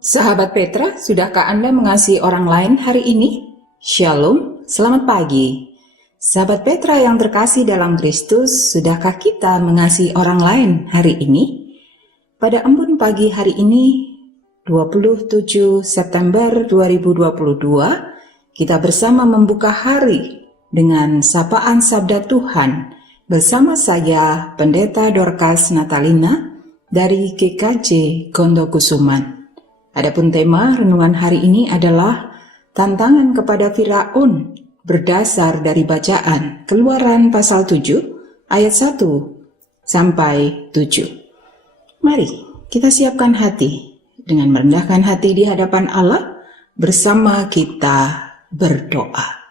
Sahabat Petra, sudahkah Anda mengasihi orang lain hari ini? Shalom, selamat pagi. Sahabat Petra yang terkasih dalam Kristus, sudahkah kita mengasihi orang lain hari ini? Pada embun pagi hari ini, 27 September 2022, kita bersama membuka hari dengan sapaan Sabda Tuhan bersama saya, Pendeta Dorcas Natalina dari GKJ Gondokusuman. Adapun tema renungan hari ini adalah tantangan kepada Firaun berdasar dari bacaan Keluaran pasal 7 ayat 1 sampai 7. Mari kita siapkan hati dengan merendahkan hati di hadapan Allah bersama kita berdoa.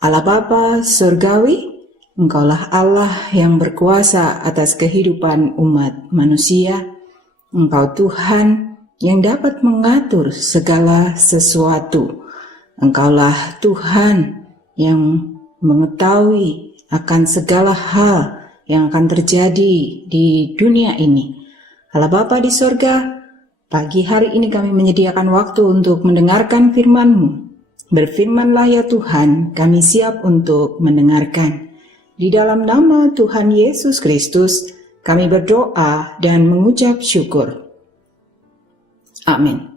Allah Bapa Surgawi, Engkaulah Allah yang berkuasa atas kehidupan umat manusia. Engkau Tuhan yang dapat mengatur segala sesuatu. Engkaulah Tuhan yang mengetahui akan segala hal yang akan terjadi di dunia ini. Allah Bapa di sorga, pagi hari ini kami menyediakan waktu untuk mendengarkan firman-Mu. Berfirmanlah ya Tuhan, kami siap untuk mendengarkan. Di dalam nama Tuhan Yesus Kristus, kami berdoa dan mengucap syukur. Amin.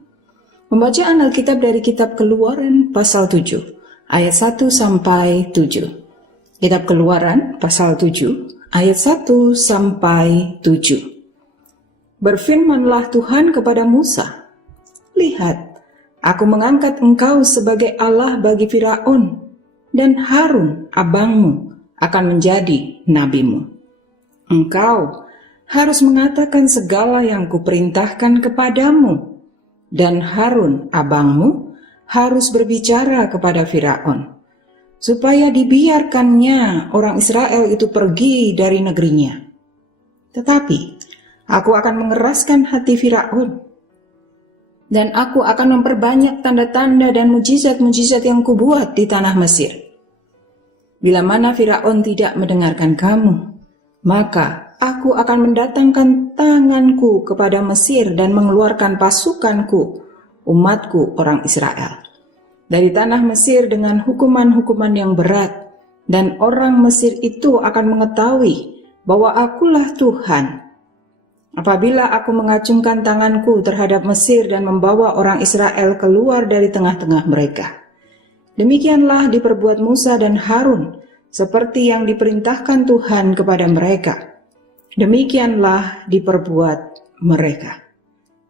Pembacaan Alkitab dari kitab Keluaran pasal 7 ayat 1 sampai 7. Kitab Keluaran pasal 7 ayat 1 sampai 7. Berfirmanlah Tuhan kepada Musa, "Lihat, aku mengangkat engkau sebagai Allah bagi Firaun, dan Harun abangmu akan menjadi nabimu. Engkau harus mengatakan segala yang kuperintahkan kepadamu, dan Harun abangmu harus berbicara kepada Firaun, supaya dibiarkannya orang Israel itu pergi dari negerinya. Tetapi aku akan mengeraskan hati Firaun, dan aku akan memperbanyak tanda-tanda dan mujizat-mujizat yang kubuat di tanah Mesir. Bila mana Firaun tidak mendengarkan kamu, maka aku akan mendatangkan tanganku kepada Mesir dan mengeluarkan pasukanku, umatku orang Israel, dari tanah Mesir dengan hukuman-hukuman yang berat, dan orang Mesir itu akan mengetahui bahwa akulah Tuhan, apabila aku mengacungkan tanganku terhadap Mesir dan membawa orang Israel keluar dari tengah-tengah mereka." Demikianlah diperbuat Musa dan Harun, seperti yang diperintahkan Tuhan kepada mereka. Demikianlah diperbuat mereka.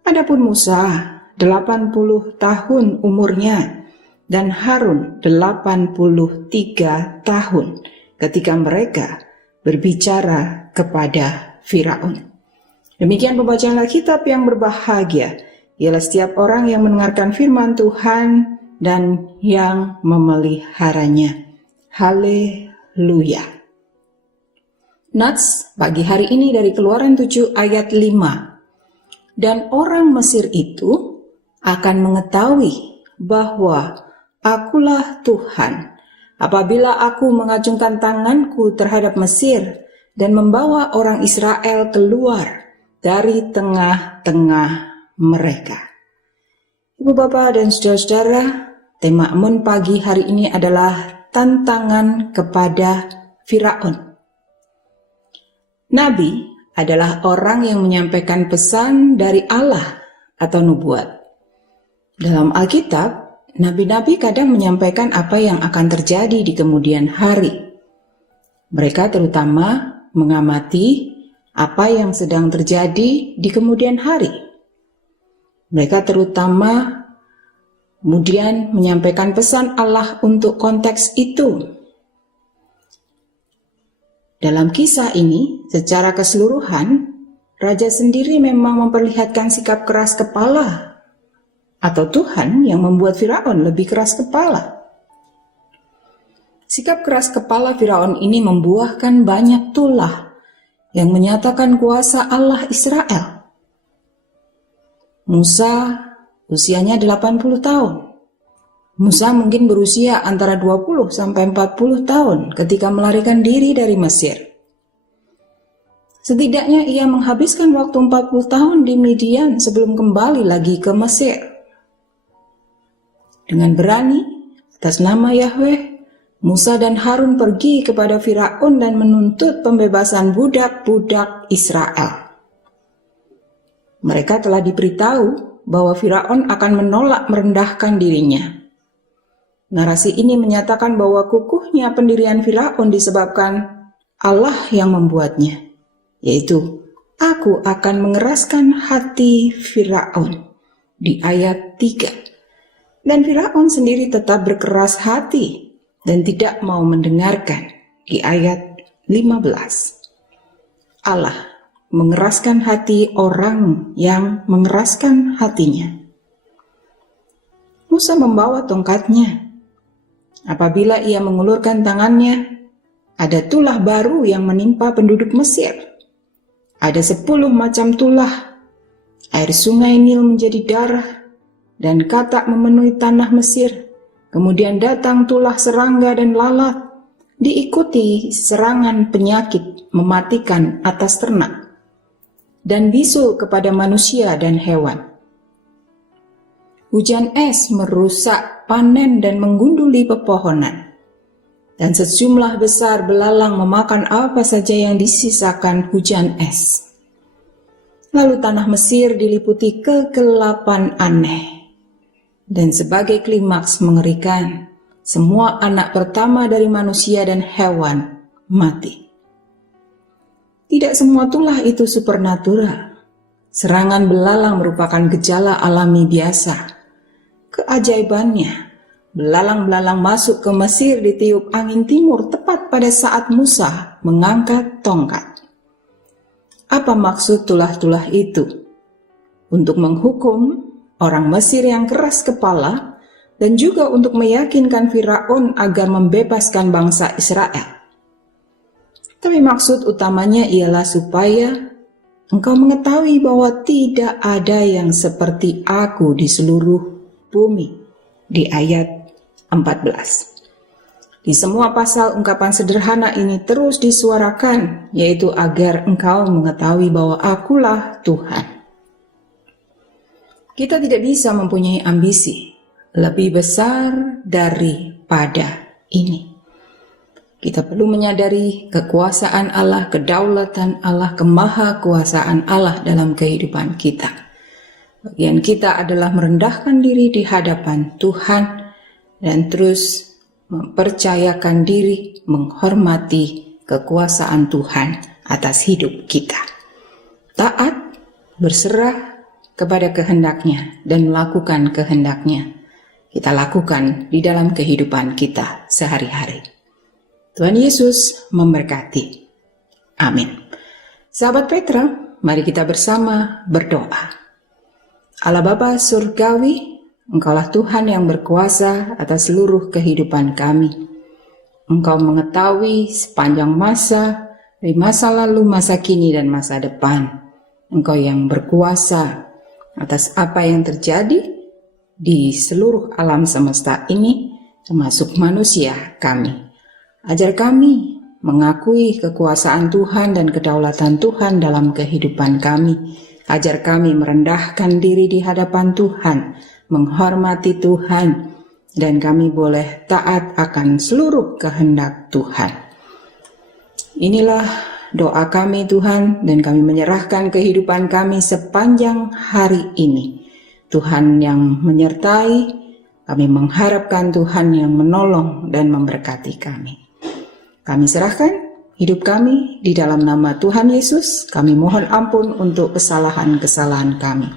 Adapun Musa 80 tahun umurnya, dan Harun 83 tahun ketika mereka berbicara kepada Firaun. Demikian pembacaan Alkitab yang berbahagia, ialah setiap orang yang mendengarkan firman Tuhan dan yang memeliharanya. Haleluya. Nats pagi hari ini dari Keluaran 7 ayat 5. Dan orang Mesir itu akan mengetahui bahwa akulah Tuhan, apabila aku mengacungkan tanganku terhadap Mesir dan membawa orang Israel keluar dari tengah-tengah mereka. Ibu Bapak dan saudara-saudara, tema Embun pagi hari ini adalah tantangan kepada Firaun. Nabi adalah orang yang menyampaikan pesan dari Allah atau nubuat. Dalam Alkitab, nabi-nabi kadang menyampaikan apa yang akan terjadi di kemudian hari. Mereka terutama mengamati apa yang sedang terjadi di kemudian hari. Mereka terutama kemudian menyampaikan pesan Allah untuk konteks itu. Dalam kisah ini, secara keseluruhan, raja sendiri memang memperlihatkan sikap keras kepala, atau Tuhan yang membuat Firaun lebih keras kepala. Sikap keras kepala Firaun ini membuahkan banyak tulah yang menyatakan kuasa Allah Israel. Musa usianya 80 tahun. Musa mungkin berusia antara 20 sampai 40 tahun ketika melarikan diri dari Mesir. Setidaknya ia menghabiskan waktu 40 tahun di Midian sebelum kembali lagi ke Mesir. Dengan berani, atas nama Yahweh, Musa dan Harun pergi kepada Firaun dan menuntut pembebasan budak-budak Israel. Mereka telah diberitahu bahwa Firaun akan menolak merendahkan dirinya. Narasi ini menyatakan bahwa kukuhnya pendirian Firaun disebabkan Allah yang membuatnya, yaitu aku akan mengeraskan hati Firaun di ayat 3. Dan Firaun sendiri tetap berkeras hati dan tidak mau mendengarkan di ayat 15. Allah mengeraskan hati orang yang mengeraskan hatinya. Musa membawa tongkatnya. Apabila ia mengulurkan tangannya, ada tulah baru yang menimpa penduduk Mesir. Ada 10 macam tulah. Air sungai Nil menjadi darah dan katak memenuhi tanah Mesir. Kemudian datang tulah serangga dan lalat, diikuti serangan penyakit mematikan atas ternak, dan bisul kepada manusia dan hewan. Hujan es merusak panen dan menggunduli pepohonan, dan sejumlah besar belalang memakan apa saja yang disisakan hujan es. Lalu tanah Mesir diliputi kegelapan aneh. Dan sebagai klimaks mengerikan, semua anak pertama dari manusia dan hewan mati. Tidak semua tulah itu supernatural. Serangan belalang merupakan gejala alami biasa. Keajaibannya, belalang-belalang masuk ke Mesir ditiup angin timur tepat pada saat Musa mengangkat tongkat. Apa maksud tulah-tulah itu? Untuk menghukum orang Mesir yang keras kepala, dan juga untuk meyakinkan Firaun agar membebaskan bangsa Israel. Tapi maksud utamanya ialah supaya engkau mengetahui bahwa tidak ada yang seperti aku di seluruh bumi, di ayat 14. Di semua pasal ungkapan sederhana ini terus disuarakan, yaitu agar engkau mengetahui bahwa akulah Tuhan. Kita tidak bisa mempunyai ambisi lebih besar daripada ini. Kita perlu menyadari kekuasaan Allah, kedaulatan Allah, kemahakuasaan Allah dalam kehidupan kita. Bagian kita adalah merendahkan diri di hadapan Tuhan dan terus mempercayakan diri menghormati kekuasaan Tuhan atas hidup kita. Taat, berserah kepada kehendaknya dan melakukan kehendaknya. Kita lakukan di dalam kehidupan kita sehari-hari. Tuhan Yesus memberkati. Amin. Sahabat Petra, mari kita bersama berdoa. Allah Bapa Surgawi, Engkaulah Tuhan yang berkuasa atas seluruh kehidupan kami. Engkau mengetahui sepanjang masa, dari masa lalu, masa kini, dan masa depan. Engkau yang berkuasa atas apa yang terjadi di seluruh alam semesta ini, termasuk manusia kami. Ajar kami mengakui kekuasaan Tuhan dan kedaulatan Tuhan dalam kehidupan kami. Ajar kami merendahkan diri di hadapan Tuhan, menghormati Tuhan, dan kami boleh taat akan seluruh kehendak Tuhan. Inilah doa kami Tuhan, dan kami menyerahkan kehidupan kami sepanjang hari ini. Tuhan yang menyertai, kami mengharapkan Tuhan yang menolong dan memberkati kami. Kami serahkan hidup kami di dalam nama Tuhan Yesus. Kami mohon ampun untuk kesalahan-kesalahan kami.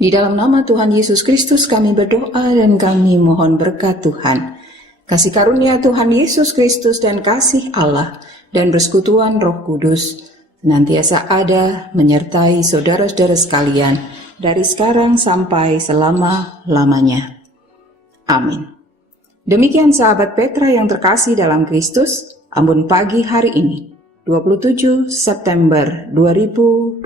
Di dalam nama Tuhan Yesus Kristus kami berdoa dan kami mohon berkat Tuhan. Kasih karunia Tuhan Yesus Kristus dan kasih Allah dan persekutuan Roh Kudus senantiasa ada menyertai saudara-saudara sekalian dari sekarang sampai selama-lamanya. Amin. Demikian sahabat Petra yang terkasih dalam Kristus, Ambon pagi hari ini, 27 September 2022.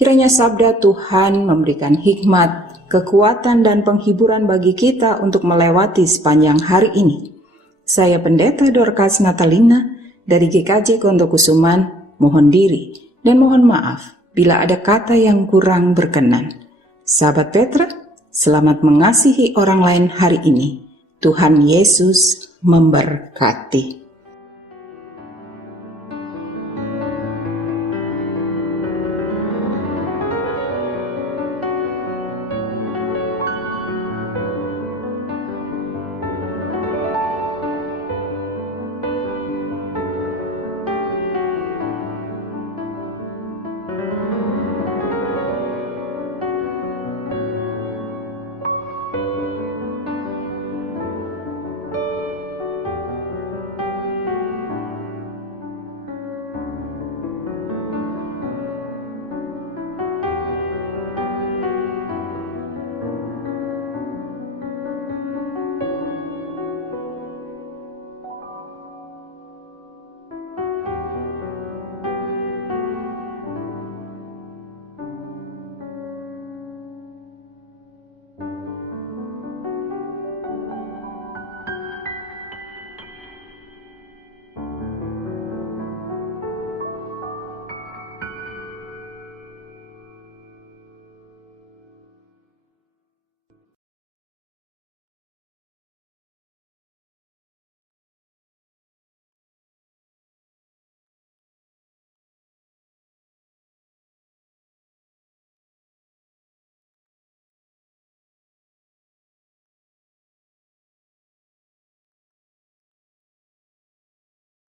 Kiranya sabda Tuhan memberikan hikmat, kekuatan, dan penghiburan bagi kita untuk melewati sepanjang hari ini. Saya Pendeta Dorcas Natalina dari GKJ Kondokusuman mohon diri dan mohon maaf bila ada kata yang kurang berkenan. Sahabat Petra, selamat mengasihi orang lain hari ini. Tuhan Yesus memberkati.